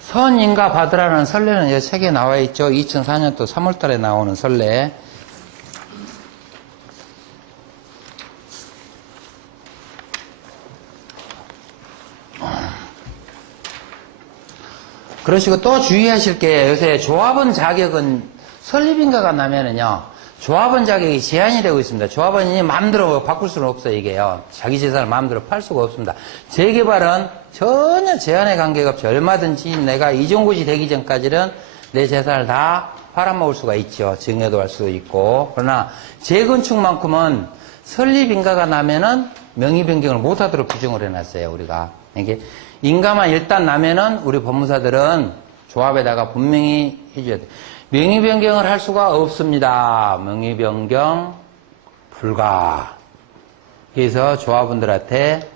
선인가 받으라는 선례는 이 책에 나와 있죠. 2004년도 3월달에 나오는 선례. 그러시고 또 주의하실 게 요새 조합원 자격은 설립인가가 나면은요, 조합원 자격이 제한이 되고 있습니다. 조합원이 마음대로 바꿀 수는 없어요, 이게요. 자기 재산을 마음대로 팔 수가 없습니다. 재개발은 전혀 제한에 관계가 없죠. 얼마든지 내가 이전고지 되기 전까지는 내 재산을 다 팔아먹을 수가 있죠. 증여도 할 수 있고. 그러나 재건축만큼은 설립인가가 나면은 명의 변경을 못하도록 규정을 해놨어요, 우리가. 이게 인가만 일단 나면은 우리 법무사들은 조합에다가 분명히 해줘야 돼요. 명의 변경을 할 수가 없습니다. 명의 변경 불가. 그래서 조합원들한테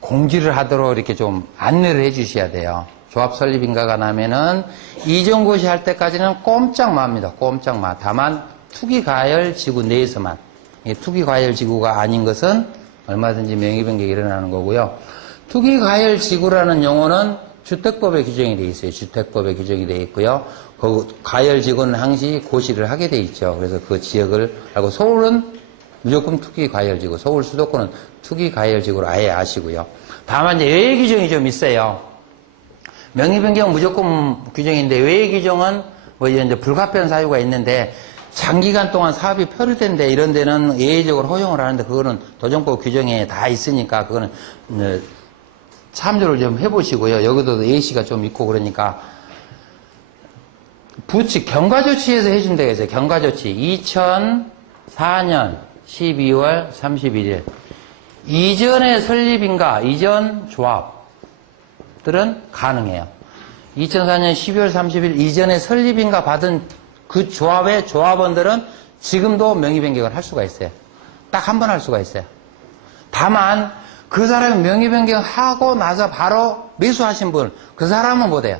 공지를 하도록 이렇게 좀 안내를 해 주셔야 돼요. 조합 설립 인가가 나면은 이전고시 할 때까지는 꼼짝 마입니다. 꼼짝 마. 다만 투기 가열 지구 내에서만. 투기 가열 지구가 아닌 것은 얼마든지 명의 변경이 일어나는 거고요. 투기 가열 지구라는 용어는 주택법에 규정이 되어 있어요. 주택법에 규정이 되어 있고요. 그 가열 지구는 항시 고시를 하게 되어 있죠. 그래서 그 지역을 알고, 서울은 무조건 투기 가열 지구, 서울 수도권은 투기 가열 지구로 아예 아시고요. 다만 이제 외의 규정이 좀 있어요. 명의 변경 무조건 규정인데 외의 규정은 뭐 이제 불가피한 사유가 있는데 장기간 동안 사업이 표류된데 이런 데는 예외적으로 허용을 하는데 그거는 도정법 규정에 다 있으니까 그거는 참조를 좀 해보시고요. 여기도 예시가 좀 있고 그러니까 부칙 경과조치에서 해준 데가 있어요. 경과조치 2004년 12월 31일 이전의 설립인가 이전 조합들은 가능해요. 2004년 12월 30일 이전에 설립인가 받은 그 조합의 조합원들은 지금도 명의 변경을 할 수가 있어요. 딱 한 번 할 수가 있어요. 다만 그 사람이 명의 변경하고 나서 바로 매수하신 분, 그 사람은 못해요.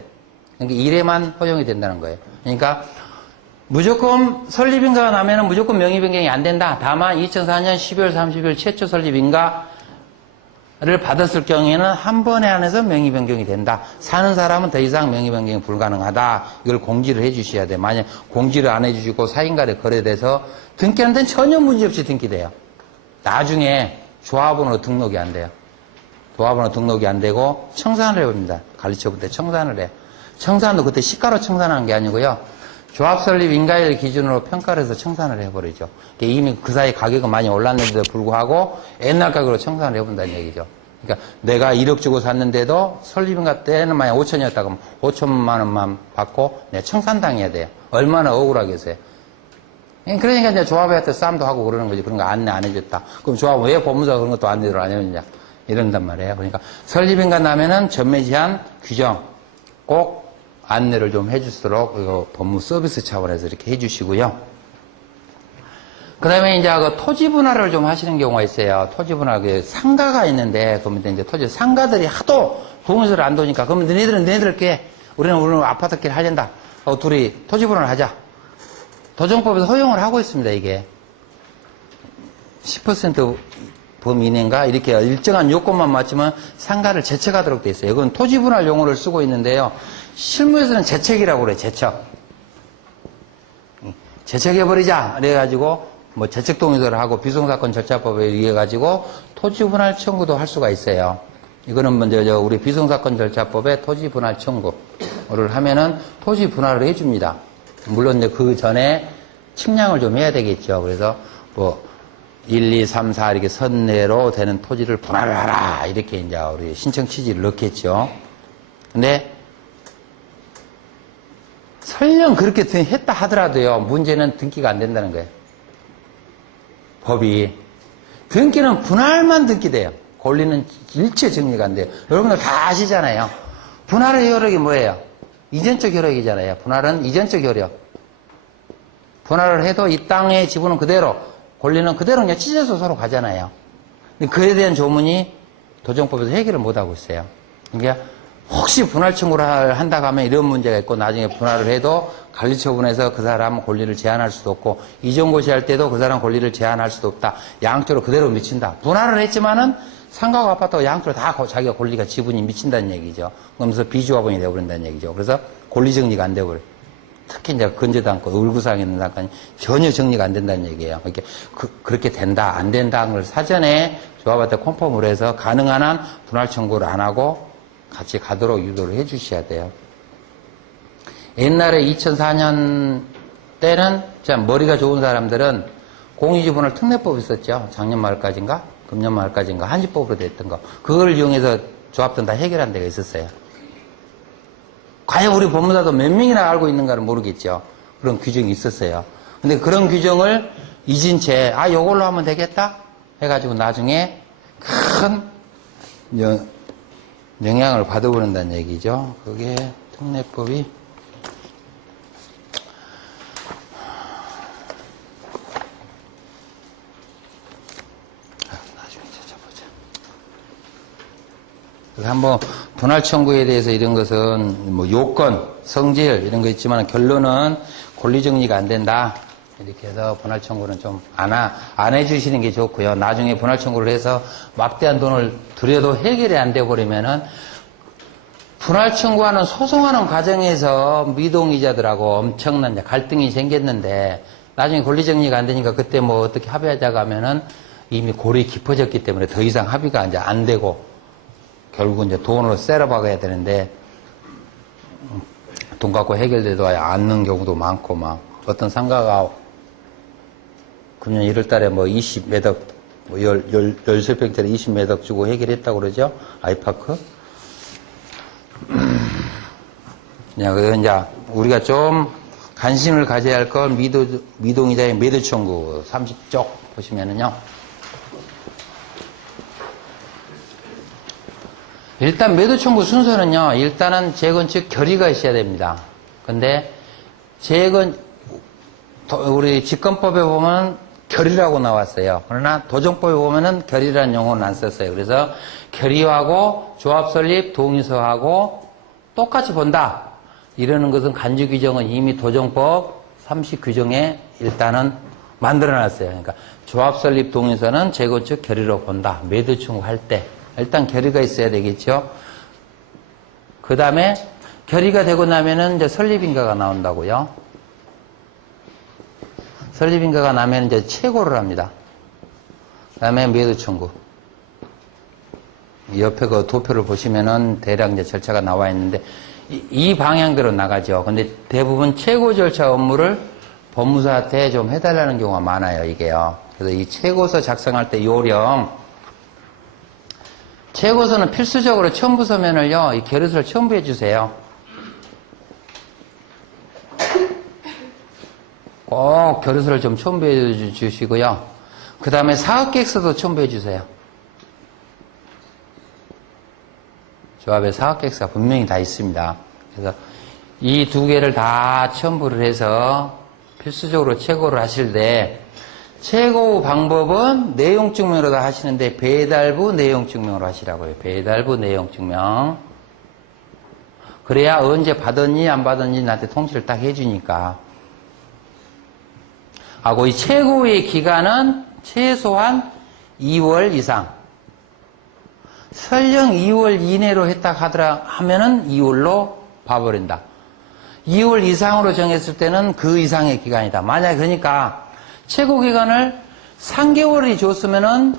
그러니까 이래만 허용이 된다는 거예요. 그러니까 무조건 설립인가가 나면은 무조건 명의 변경이 안 된다. 다만 2004년 12월 30일 최초 설립인가를 받았을 경우에는 한 번에 한해서 명의 변경이 된다. 사는 사람은 더 이상 명의 변경이 불가능하다. 이걸 공지를 해 주셔야 돼요. 만약 공지를 안 해 주시고 사인간에 거래돼서 등기하는 데는 전혀 문제없이 등기돼요. 나중에 조합원으로 등록이 안 돼요. 조합원으로 등록이 안 되고 청산을 해봅니다. 관리처분 때 청산을 해요. 청산도 그때 시가로 청산하는 게 아니고요. 조합 설립 인가일 기준으로 평가를 해서 청산을 해버리죠. 이미 그 사이 가격은 많이 올랐는데도 불구하고 옛날 가격으로 청산을 해본다는 얘기죠. 그러니까 내가 1억 주고 샀는데도 설립인가 때는 만약 5천이었다 그러면 5천만 원만 받고 내가 청산당해야 돼요. 얼마나 억울하겠어요. 그러니까 이제 조합한테 싸움도 하고 그러는 거지. 그런 거 안내 안 해줬다. 그럼 조합은 왜 법무사가 그런 것도 안내를 안 해줬냐. 이런단 말이에요. 그러니까 설립인가 나면은 전매 제한 규정 꼭 안내를 좀 해줄수록 이거 법무 서비스 차원에서 이렇게 해주시고요. 그 다음에 이제 그 토지 분할을 좀 하시는 경우가 있어요. 토지 분할, 상가가 있는데, 그러면 이제 토지, 상가들이 하도 동의서를 안 도니까, 그러면 너희들께 우리는 아파트끼리 하련다. 둘이 토지 분할을 하자. 도정법에서 허용을 하고 있습니다, 이게. 10% 범위 이내인가? 이렇게 일정한 요건만 맞추면 상가를 제척하도록 돼 있어요. 이건 토지 분할 용어를 쓰고 있는데요. 실무에서는 제척이라고 그래요, 제척. 제척해버리자. 그래가지고, 뭐, 제척 동의서를 하고 비송사건 절차법에 의해가지고 토지 분할 청구도 할 수가 있어요. 이거는 먼저 우리 비송사건 절차법에 토지 분할 청구를 하면은 토지 분할을 해줍니다. 물론 이제 그 전에 측량을 좀 해야 되겠죠. 그래서 뭐 1, 2, 3, 4 이렇게 선내로 되는 토지를 분할을 하라 이렇게 이제 우리 신청 취지를 넣겠죠. 근데 설령 그렇게 했다 하더라도요. 문제는 등기가 안 된다는 거예요. 법이. 등기는 분할만 등기돼요. 권리는 일체 정리가 안 돼요. 여러분들 다 아시잖아요. 분할의 효력이 뭐예요? 이전적 효력이잖아요. 분할은 이전적 효력. 분할을 해도 이 땅의 지분은 그대로, 권리는 그대로 그냥 찢어서 서로 가잖아요. 근데 그에 대한 조문이 도정법에서 해결을 못하고 있어요. 그러니까 혹시 분할 청구를 한다고 하면 이런 문제가 있고, 나중에 분할을 해도 관리 처분에서 그 사람 권리를 제한할 수도 없고, 이전고시 할 때도 그 사람 권리를 제한할 수도 없다. 양쪽으로 그대로 미친다. 분할을 했지만은 상가와 아파트가 양쪽으로 다 자기가 권리가 지분이 미친다는 얘기죠. 그러면서 비주화분이 되어버린다는 얘기죠. 그래서 권리 정리가 안 되어버려요. 특히 이제 건재당권, 울구상에 있는 당권이 전혀 정리가 안 된다는 얘기예요. 이렇게 그렇게 된다, 안 된다는 걸 사전에 조합한테 컨펌을 해서 가능한 한 분할 청구를 안 하고 같이 가도록 유도를 해 주셔야 돼요. 옛날에 2004년 때는 참 머리가 좋은 사람들은 공유지분할 특례법이 있었죠. 작년 말까지인가? 금년 말까지인가? 한시법으로 됐던 거. 그걸 이용해서 조합들 다 해결한 데가 있었어요. 과연 우리 법무사도 몇 명이나 알고 있는가는 모르겠죠. 그런 규정이 있었어요. 근데 그런 규정을 잊은 채, 요걸로 하면 되겠다? 해가지고 나중에 큰 영향을 받아버린다는 얘기죠. 그게 특례법이. 나중에 찾아보자. 한번 분할 청구에 대해서 이런 것은 뭐 요건, 성질 이런 거 있지만 결론은 권리 정리가 안 된다. 이렇게 해서 분할 청구는 좀 안 해주시는 게 좋고요. 나중에 분할 청구를 해서 막대한 돈을 들여도 해결이 안 돼 버리면은 분할 청구하는 소송하는 과정에서 미동의자들하고 엄청난 갈등이 생겼는데 나중에 권리 정리가 안 되니까 그때 뭐 어떻게 합의하자고 하면은 이미 골이 깊어졌기 때문에 더 이상 합의가 이제 안 되고 결국 이제 돈으로 쎄러박아야 되는데 돈 갖고 해결돼도 않는 경우도 많고 막 어떤 상가가 금년 1월 달에 뭐 20매덕, 뭐 13평짜리 20매덕 주고 해결했다고 그러죠? 아이파크. 그래서 이제 우리가 좀 관심을 가져야 할 건 미동의자의 매도 청구 30쪽 보시면은요. 일단 매도 청구 순서는요. 일단은 재건축 결의가 있어야 됩니다. 근데 우리 직권법에 보면 결의라고 나왔어요. 그러나 도정법에 보면은 결의라는 용어는 안 썼어요. 그래서 결의하고 조합 설립 동의서하고 똑같이 본다. 이러는 것은 간주 규정은 이미 도정법 30 규정에 일단은 만들어놨어요. 그러니까 조합 설립 동의서는 재건축 결의로 본다. 매도 청구할 때 일단 결의가 있어야 되겠죠. 그 다음에 결의가 되고 나면은 이제 설립인가가 나온다고요. 설립인가가 나면 이제 최고를 합니다. 그 다음에 매도 청구. 옆에 그 도표를 보시면은 대략 이제 절차가 나와 있는데 이 방향대로 나가죠. 근데 대부분 최고 절차 업무를 법무사한테 좀 해달라는 경우가 많아요, 이게요. 그래서 이 최고서 작성할 때 요령, 최고서는 필수적으로 첨부 서면을요, 이 결의서를 첨부해 주세요. 꼭 결의서를 좀 첨부해 주시고요. 그 다음에 사업계획서도 첨부해 주세요. 조합에 사업계획서가 분명히 다 있습니다. 그래서 이 두 개를 다 첨부를 해서 필수적으로 최고를 하실 때 최고 방법은 내용 증명으로 하시는데 배달부 내용 증명으로 하시라고요. 배달부 내용 증명. 그래야 언제 받았니 안 받았니 나한테 통지를 딱 해주니까. 하고 이 최고의 기간은 최소한 2월 이상. 설령 2월 이내로 했다 하면은 2월로 봐버린다. 2월 이상으로 정했을 때는 그 이상의 기간이다. 만약에 그러니까 최고 기간을 3개월이 줬으면은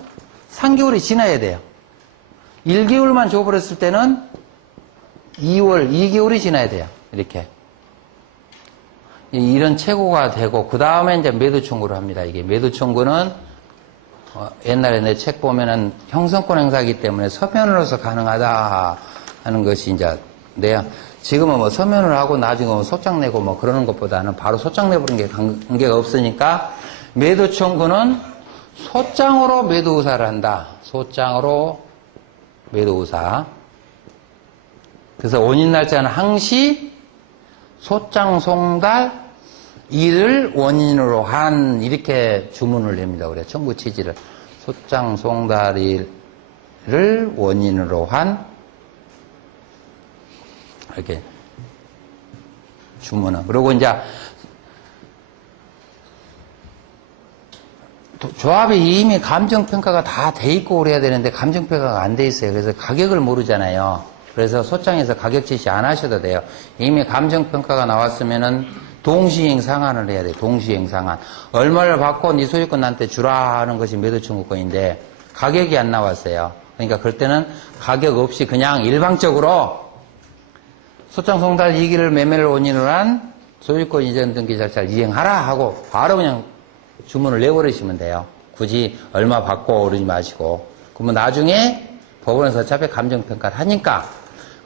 3개월이 지나야 돼요. 1개월만 줘버렸을 때는 2개월이 지나야 돼요. 이렇게. 이런 최고가 되고, 그 다음에 이제 매도 청구를 합니다. 이게 매도 청구는, 옛날에 내 책 보면은 형성권 행사이기 때문에 서면으로서 가능하다 하는 것이 이제, 지금은 뭐 서면을 하고 나중에 뭐 소장 내고 뭐 그러는 것보다는 바로 소장 내버리는 게 관계가 없으니까 매도 청구는 소장으로 매도 의사를 한다. 소장으로 매도 의사. 그래서 원인 날짜는 항시, 소장 송달, 이를 원인으로 한 이렇게 주문을 냅니다. 우리가 청구 취지를 소장 송달이를 원인으로 한 이렇게 주문은. 그리고 이제 조합이 이미 감정평가가 다 돼 있고 그래야 되는데 감정평가가 안 돼 있어요. 그래서 가격을 모르잖아요. 그래서 소장에서 가격 제시 안 하셔도 돼요. 이미 감정평가가 나왔으면은 동시행 상환을 해야 돼요. 동시행 상환. 얼마를 받고 네 소유권 나한테 주라 하는 것이 매도 청구권인데 가격이 안 나왔어요. 그러니까 그럴 때는 가격 없이 그냥 일방적으로 소장 송달 이기를 매매를 원인으로 한 소유권 이전 등기 절차를 이행하라 하고 바로 그냥 주문을 내버리시면 돼요. 굳이 얼마 받고 그러지 마시고. 그러면 나중에 법원에서 어차피 감정평가를 하니까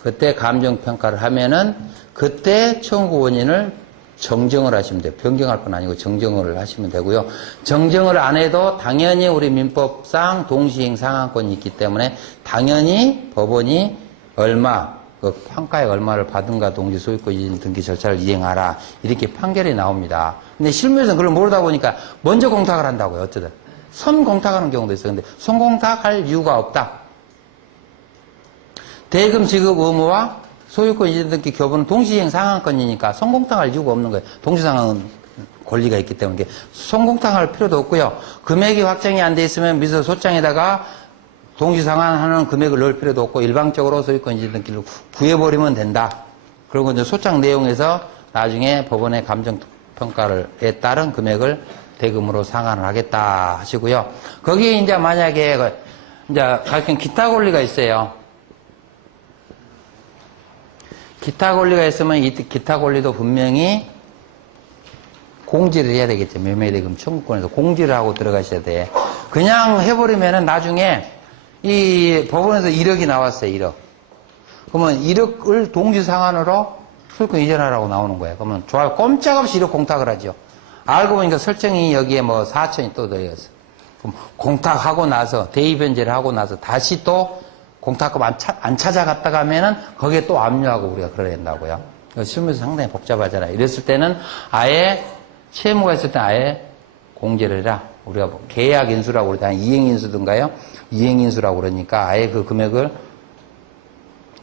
그때 감정평가를 하면은 그때 청구 원인을 정정을 하시면 돼요. 변경할 건 아니고 정정을 하시면 되고요. 정정을 안 해도 당연히 우리 민법상 동시행 상환권이 있기 때문에 당연히 법원이 얼마, 그 판가액 얼마를 받은가 동시 소유권 이전 등기 절차를 이행하라. 이렇게 판결이 나옵니다. 근데 실무에서는 그걸 모르다 보니까 먼저 공탁을 한다고요. 어쩌든. 선공탁하는 경우도 있어요. 근데 선공탁할 이유가 없다. 대금 지급 의무와 소유권 이전 등기 교부는 동시행 상환권이니까 선공탁할 이유가 없는 거예요. 동시상환 권리가 있기 때문에 선공탁할 필요도 없고요. 금액이 확정이 안 돼 있으면 미서 소장에다가 동시상환하는 금액을 넣을 필요도 없고 일방적으로 소유권 이전 등기를 구해버리면 된다. 그리고 이제 소장 내용에서 나중에 법원의 감정평가에 따른 금액을 대금으로 상환을 하겠다 하시고요. 거기에 이제 만약에 이제 가끔 기타 권리가 있어요. 기타 권리가 있으면 이 기타 권리도 분명히 공지를 해야 되겠죠. 매매대금 청구권에서 공지를 하고 들어가셔야 돼. 그냥 해버리면은 나중에 이 법원에서 1억이 나왔어요. 1억. 그러면 1억을 동시상환으로 소유권 이전하라고 나오는 거예요. 그러면 조합 꼼짝없이 1억 공탁을 하죠. 알고 보니까 설정이 여기에 뭐 4천이 또 들어있어. 그럼 공탁하고 나서 대의변제를 하고 나서 다시 또 공탁금 안 찾아갔다가 하면은 거기에 또 압류하고 우리가 그래야 된다고요. 실무에서 상당히 복잡하잖아요. 이랬을 때는 아예 채무가 있을 때는 아예 공제를 해라. 우리가 뭐 계약 인수라고 그러잖아요. 이행 인수든가요? 이행 인수라고 그러니까 아예 그 금액을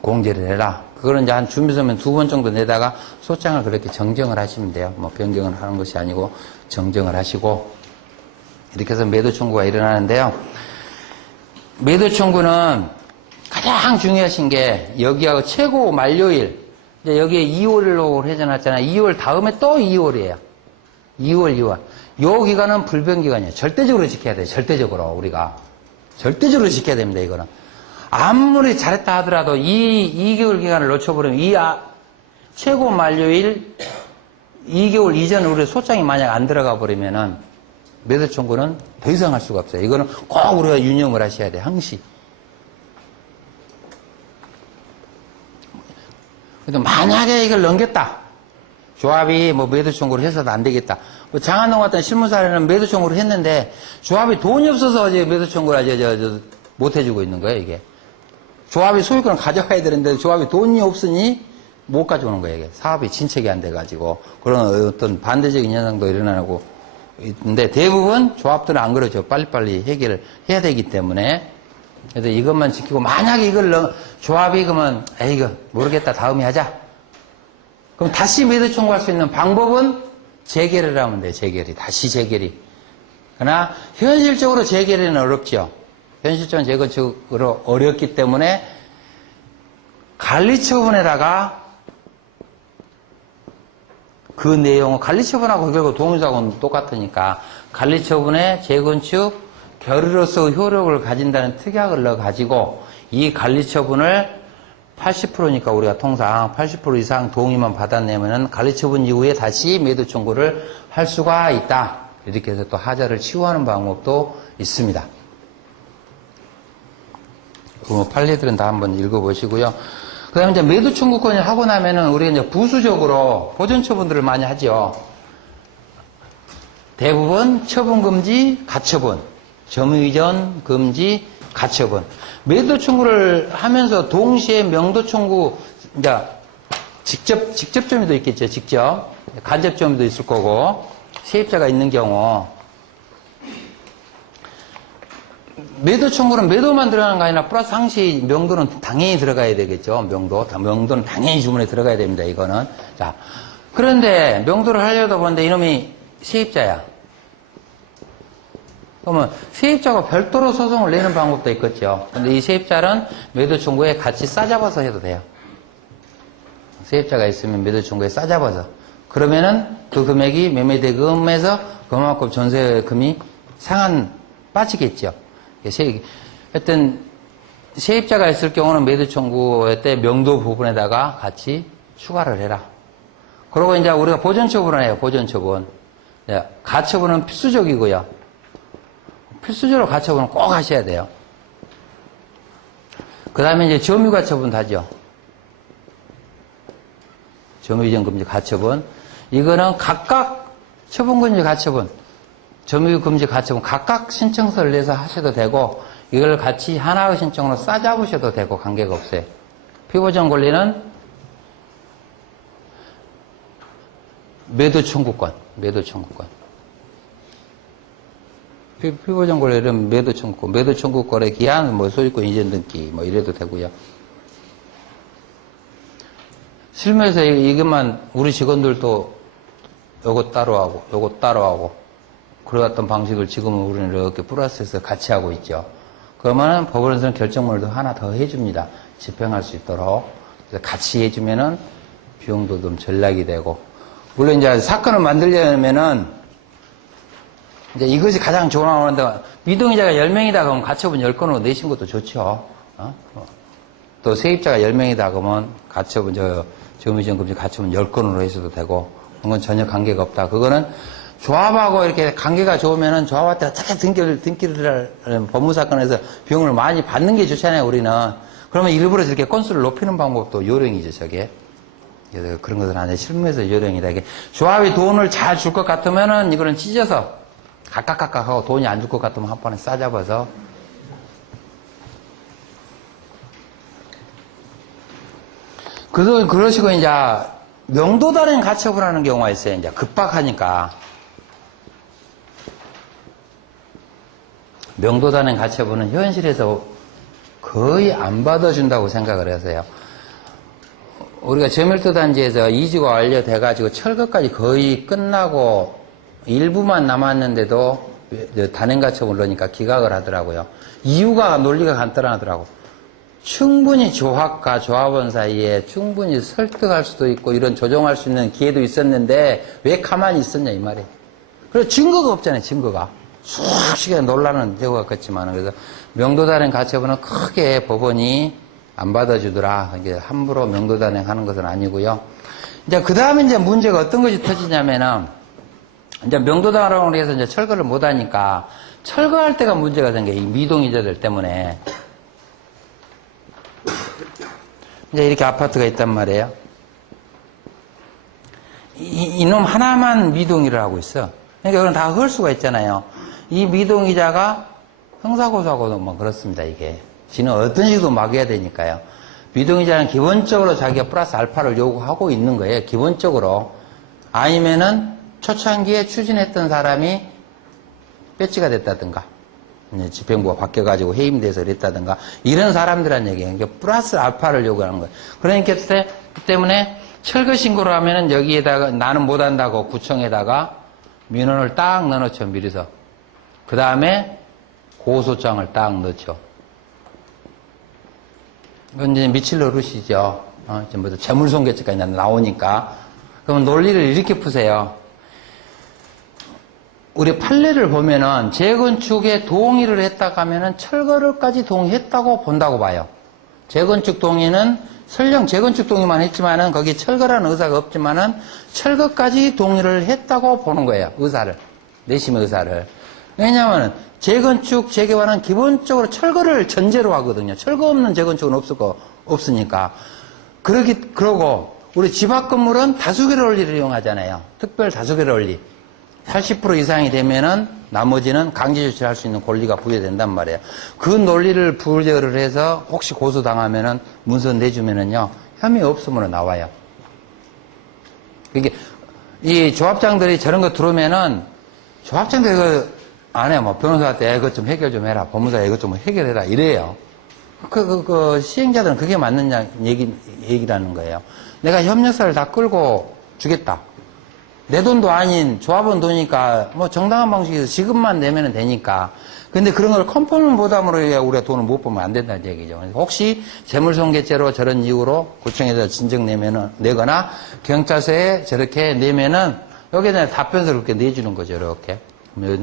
공제를 해라. 그거는 이제 한 준비서면 2번 정도 내다가 소장을 그렇게 정정을 하시면 돼요. 뭐 변경을 하는 것이 아니고 정정을 하시고 이렇게 해서 매도 청구가 일어나는데요. 매도 청구는 가장 중요하신 게 여기하고 최고 만료일. 이제 여기에 2월로 해줘놨잖아요. 2월 다음에 또 2월이에요. 2월. 요 기간은 불변 기간이에요. 절대적으로 지켜야 돼요. 절대적으로 우리가. 절대적으로 지켜야 됩니다. 이거는. 아무리 잘했다 하더라도 이 2개월 기간을 놓쳐버리면 최고 만료일 2개월 이전에 우리 소장이 만약 안 들어가 버리면은 매도 청구는 더 이상 할 수가 없어요. 이거는 꼭 우리가 유념을 하셔야 돼요. 항시. 그래도 만약에 이걸 넘겼다. 조합이 뭐 매도 청구를 해서도 안 되겠다. 뭐 장한동 같은 실무사례는 매도 청구를 했는데 조합이 돈이 없어서 이제 매도 청구를 못 해주고 있는 거예요, 이게. 조합이 소유권을 가져가야 되는데 조합이 돈이 없으니 못 가져오는 거예요, 이게. 사업이 진척이 안 돼가지고. 그런 어떤 반대적인 현상도 일어나고 있는데 대부분 조합들은 안 그러죠. 빨리빨리 해결을 해야 되기 때문에. 그래서 이것만 지키고 만약에 이걸 조합이 그러면 이거 모르겠다 다음에 하자. 그럼 다시 매도 청구할 수 있는 방법은 재결을 하면 돼요. 다시 재결이. 그러나 현실적으로 재결은 어렵죠. 현실적으로 재건축으로 어렵기 때문에 관리처분에다가 그 내용은 관리처분하고 결국 동의사고는 똑같으니까 관리처분에 재건축 결의로서 효력을 가진다는 특약을 넣어가지고 이 관리처분을 80%니까 우리가 통상 80% 이상 동의만 받아내면은 관리처분 이후에 다시 매도 청구를 할 수가 있다. 이렇게 해서 또 하자를 치유하는 방법도 있습니다. 그 판례들은 다 한번 읽어보시고요. 그 다음에 이제 매도 청구권을 하고 나면은 우리가 이제 부수적으로 보전 처분들을 많이 하죠. 대부분 처분 금지, 가처분. 점유이전 금지, 가처분. 매도 청구를 하면서 동시에 명도 청구, 이제 직접 점유도 있겠죠, 직접. 간접점도 있을 거고, 세입자가 있는 경우, 매도 청구는 매도만 들어가는 거 아니라 플러스 상시 명도는 당연히 들어가야 되겠죠. 명도는 당연히 주문에 들어가야 됩니다. 이거는. 자, 그런데 명도를 하려다 보는데 이놈이 세입자야. 그러면 세입자가 별도로 소송을 내는 방법도 있겠죠. 근데 이 세입자는 매도 청구에 같이 싸잡아서 해도 돼요. 세입자가 있으면 매도 청구에 싸잡아서. 그러면은 그 금액이 매매대금에서 그만큼 전세금이 빠지겠죠. 하여튼 세입자가 있을 경우는 매도 청구 때 명도 부분에다가 같이 추가를 해라. 그리고 이제 우리가 보전 처분을 해요. 보전 처분. 가처분은 필수적이고요. 필수적으로 가처분은 꼭 하셔야 돼요. 그 다음에 이제 점유 가처분도 하죠. 점유 이전 금지 가처분. 이거는 각각 처분금지 가처분, 점유 금지 가처분 각각 신청서를 내서 하셔도 되고, 이걸 같이 하나의 신청으로 싸잡으셔도 되고 관계가 없어요. 피보전 권리는 매도 청구권. 피보전 권리는 매도 청구권. 매도 청구권의 기한, 소유권 이전 등기, 이래도 되고요. 실무에서 이것만 우리 직원들도 요거 따로 하고, 그래왔던 방식을 지금은 우리는 이렇게 플러스해서 같이 하고 있죠. 그러면은 법원에서는 결정문을 하나 더 해줍니다. 집행할 수 있도록. 그래서 같이 해주면은 비용도 좀 절약이 되고. 물론 이제 사건을 만들려면은 이제 이것이 가장 좋아하는데, 미동의자가 10명이다 그러면 가처분 10건으로 내신 것도 좋죠. 또 세입자가 10명이다 그러면 가처분, 점유이전 금지 가처분 10건으로 해서도 되고, 그건 전혀 관계가 없다. 그거는 조합하고 이렇게 관계가 좋으면은 조합한테 어떻게 등기를 법무사건에서 비용을 많이 받는 게 좋잖아요, 우리는. 그러면 일부러 저렇게 건수를 높이는 방법도 요령이죠, 저게. 그래서 그런 것은 아니에요. 실무에서 요령이다. 이게 조합이 돈을 잘 줄 것 같으면은 이거는 찢어서 각각 하고, 돈이 안 줄 것 같으면 한 번에 싸잡아서. 그러시고 이제 명도 단행 가처분하는 경우가 있어요. 이제 급박하니까. 명도 단행 가처분은 현실에서 거의 안 받아준다고 생각을 해서요. 우리가 저밀도 단지에서 이주가 완료돼가지고 철거까지 거의 끝나고 일부만 남았는데도 단행 가처분을 넣으니까 기각을 하더라고요. 이유가 논리가 간단하더라고. 충분히 조합과 조합원 사이에 충분히 설득할 수도 있고 이런 조정할 수 있는 기회도 있었는데 왜 가만히 있었냐 이 말이에요. 그래서 증거가 없잖아요. 증거가. 수없이 논란은 되고 갔겠지만, 그래서 명도 단행 가처분은 크게 법원이 안 받아주더라. 이게 함부로 명도 단행하는 것은 아니고요. 이제 그 다음에 이제 문제가 어떤 것이 터지냐면은, 이제 명도 단행을 해서 이제 철거를 못 하니까 철거할 때가 문제가 생겨요. 이 미동의자들 때문에. 이제 이렇게 아파트가 있단 말이에요. 이놈 하나만 미동의를 하고 있어. 그러니까 그건 다 헐 수가 있잖아요. 이 미동의자가 형사고소하고도 그렇습니다, 이게. 지는 어떤 식으로 막아야 되니까요. 미동의자는 기본적으로 자기가 플러스 알파를 요구하고 있는 거예요, 기본적으로. 아니면은 초창기에 추진했던 사람이 배지가 됐다든가, 집행부가 바뀌어가지고 해임돼서 그랬다든가, 이런 사람들한 얘기예요. 그러니까 플러스 알파를 요구하는 거예요. 그러니까 그 때문에 철거 신고를 하면은 여기에다가 나는 못한다고 구청에다가 민원을 딱 넣어놓죠, 미리서. 그 다음에 고소장을 딱 넣죠. 이건 이제 미칠 노릇이죠. 지금 재물손괴죄까지 나오니까. 그럼 논리를 이렇게 푸세요. 우리 판례를 보면은 재건축에 동의를 했다고 하면은 철거를까지 동의했다고 본다고 봐요. 재건축 동의는 설령 재건축 동의만 했지만은 거기 철거라는 의사가 없지만은 철거까지 동의를 했다고 보는 거예요. 의사를. 내심의 의사를. 왜냐하면 재건축, 재개발은 기본적으로 철거를 전제로 하거든요. 철거 없는 재건축은 없으니까. 그러고 우리 집합 건물은 다수결 원리를 이용하잖아요. 특별 다수결 원리. 80% 이상이 되면은 나머지는 강제 조치를 할 수 있는 권리가 부여된단 말이에요. 그 논리를 부여를 해서 혹시 고소당하면은 문서 내주면은요, 혐의 없음으로 나와요. 이게 이 조합장들이 저런 거 들어오면은 조합장들이 그 안에 뭐 변호사한테 이것 좀 해결 좀 해라. 법무사 이것 좀 해결해라. 이래요. 시행자들은 그게 맞는 얘기라는 거예요. 내가 협력사를 다 끌고 주겠다. 내 돈도 아닌 조합원 돈이니까 뭐 정당한 방식에서 지급만 내면 되니까. 근데 그런 걸 컨펌 보담으로 해야 우리가 돈을 못 보면 안 된다는 얘기죠. 혹시 재물손괴죄로 저런 이유로 구청에서 진정 내거나 경찰서에 저렇게 내면은 여기에 대한 답변서를 그렇게 내주는 거죠. 이렇게. 여기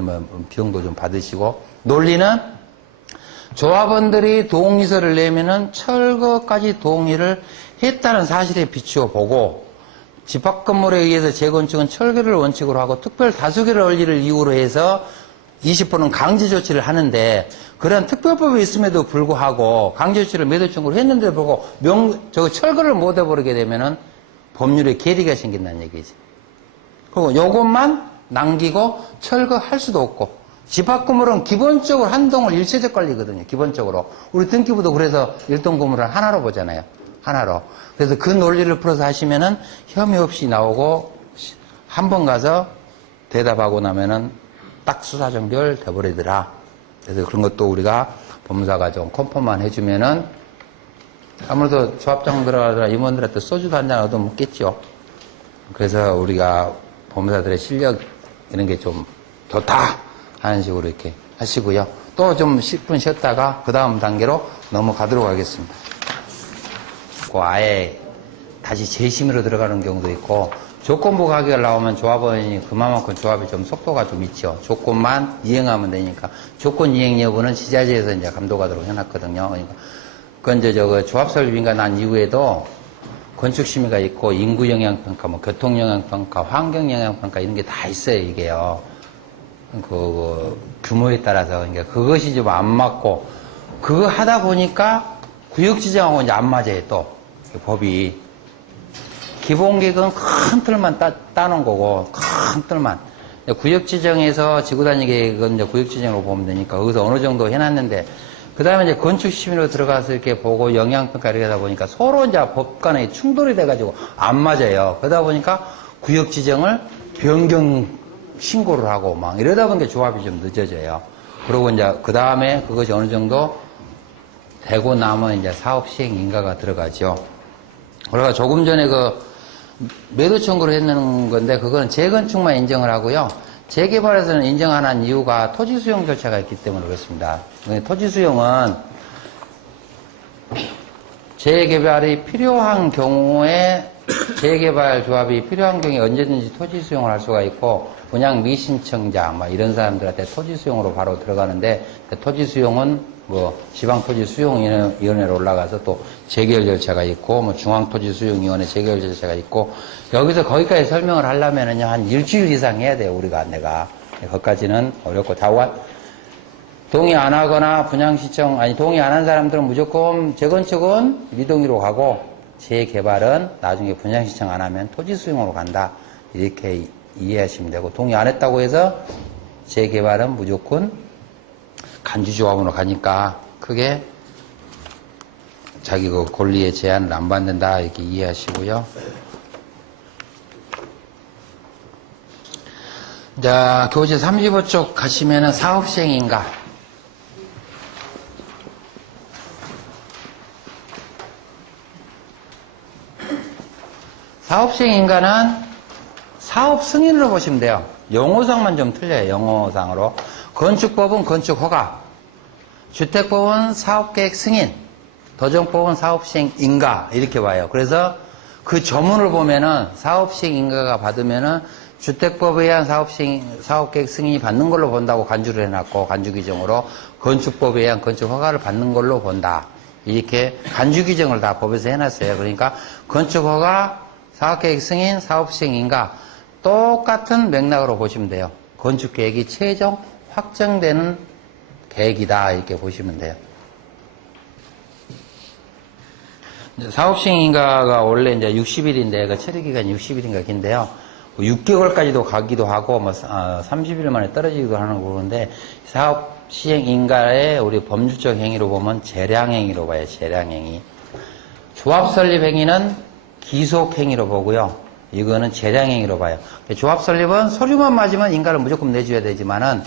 비용도 좀 받으시고. 논리는 조합원들이 동의서를 내면은 철거까지 동의를 했다는 사실에 비추어 보고 집합건물에 의해서 재건축은 철거를 원칙으로 하고 특별 다수결 권리를 이유로 해서 20%는 강제 조치를 하는데 그런 특별법이 있음에도 불구하고 강제 조치를 매도 청구를 했는데도 불구하고 철거를 못 해버리게 되면은 법률에 괴리가 생긴다는 얘기지. 그리고 요것만 남기고 철거할 수도 없고 집합건물은 기본적으로 한 동을 일체적 관리거든요. 기본적으로. 우리 등기부도 그래서 일동 건물을 하나로 보잖아요. 하나로. 그래서 그 논리를 풀어서 하시면은 혐의 없이 나오고 한 번 가서 대답하고 나면은 딱 수사 종결 돼버리더라. 그래서 그런 것도 우리가 법무사가 좀 컨펌만 해주면은 아무래도 조합장 들어가더라 임원들한테 소주도 한잔 얻어먹겠죠. 그래서 우리가 법무사들의 실력 이런 게 좀 좋다 하는 식으로 이렇게 하시고요. 또 좀 10분 쉬었다가 그 다음 단계로 넘어가도록 하겠습니다. 아예 다시 재심으로 들어가는 경우도 있고 조건부 가격을 나오면 조합원이 그만큼 조합이 좀 속도가 좀 있죠. 조건만 이행하면 되니까 조건 이행 여부는 지자체에서 이제 감독하도록 해놨거든요. 그러니까 그건 이제 조합 설립인가 난 이후에도 건축 심의가 있고 인구 영향 평가, 뭐 교통 영향 평가, 환경 영향 평가 이런 게 다 있어요. 이게요. 규모에 따라서 그러니까 그것이 좀 안 맞고 그거 하다 보니까 구역 지정하고 이제 안 맞아요. 또 법이. 기본 계획은 큰 틀만 따놓은 거고, 큰 틀만. 구역 지정에서 지구단위 계획은 이제 구역 지정으로 보면 되니까, 거기서 어느 정도 해놨는데, 그 다음에 이제 건축 심의로 들어가서 이렇게 보고 영향평가 이렇게 하다 보니까 서로 이제 법 간에 충돌이 돼가지고 안 맞아요. 그러다 보니까 구역 지정을 변경 신고를 하고 막 이러다 보니까 조합이 좀 늦어져요. 그리고 이제 그 다음에 그것이 어느 정도 되고 나면 이제 사업 시행 인가가 들어가죠. 우리가 조금 전에 매도 청구를 했는 건데 그거는 재건축만 인정을 하고요. 재개발에서는 인정 안 한 이유가 토지 수용 절차가 있기 때문에 그렇습니다. 토지 수용은 재개발이 필요한 경우에 재개발 조합이 필요한 경우에 언제든지 토지 수용을 할 수가 있고 분양 미신청자 막 이런 사람들한테 토지 수용으로 바로 들어가는데 토지 수용은 뭐 지방토지수용위원회로 올라가서 또 재결 절차가 있고 뭐 중앙토지수용위원회 재결 절차가 있고 여기서 거기까지 설명을 하려면은요 한 일주일 이상 해야 돼요. 우리가 내가 거기까지는 어렵고 동의 안 하거나 분양신청 동의 안 한 사람들은 무조건 재건축은 미동의로 가고 재개발은 나중에 분양신청 안 하면 토지수용으로 간다 이렇게 이해하시면 되고 동의 안 했다고 해서 재개발은 무조건 간주조합으로 가니까 크게 자기 권리에 제한을 안 받는다 이렇게 이해하시고요. 자, 교재 35쪽 가시면은 사업시행인가. 사업시행인가는 사업 승인으로 보시면 돼요. 용어상만 좀 틀려요. 용어상으로. 건축법은 건축허가, 주택법은 사업계획 승인, 도정법은 사업시행인가 이렇게 봐요. 그래서 그 조문을 보면은 사업시행인가가 받으면은 주택법에 의한 사업계획 승인이 받는 걸로 본다고 간주를 해놨고 간주규정으로 건축법에 의한 건축허가를 받는 걸로 본다. 이렇게 간주규정을 다 법에서 해놨어요. 그러니까 건축허가, 사업계획 승인, 사업시행인가 똑같은 맥락으로 보시면 돼요. 건축계획이 최종 확정되는 계획이다 이렇게 보시면 돼요. 사업시행인가가 원래 이제 60일인데 그 처리기간이 60일인가 긴데요. 6개월까지도 가기도 하고 뭐 30일 만에 떨어지기도 하는 거 그런데 사업시행인가의 우리 법률적 행위로 보면 재량행위로 봐요. 재량행위. 조합설립행위는 기속행위로 보고요. 이거는 재량행위로 봐요. 조합 설립은 서류만 맞으면 인가를 무조건 내줘야 되지만은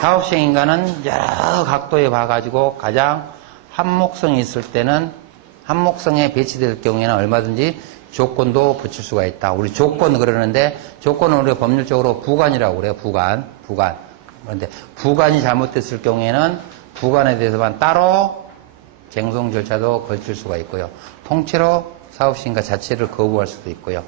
사업시행 인가는 여러 각도에 봐가지고 가장 한목성이 있을 때는 한목성에 배치될 경우에는 얼마든지 조건도 붙일 수가 있다. 우리 조건 그러는데 조건은 우리가 법률적으로 부관이라고 그래요. 부관. 그런데 부관이 잘못됐을 경우에는 부관에 대해서만 따로 쟁송 절차도 걸칠 수가 있고요. 통째로 사업시행가 자체를 거부할 수도 있고요.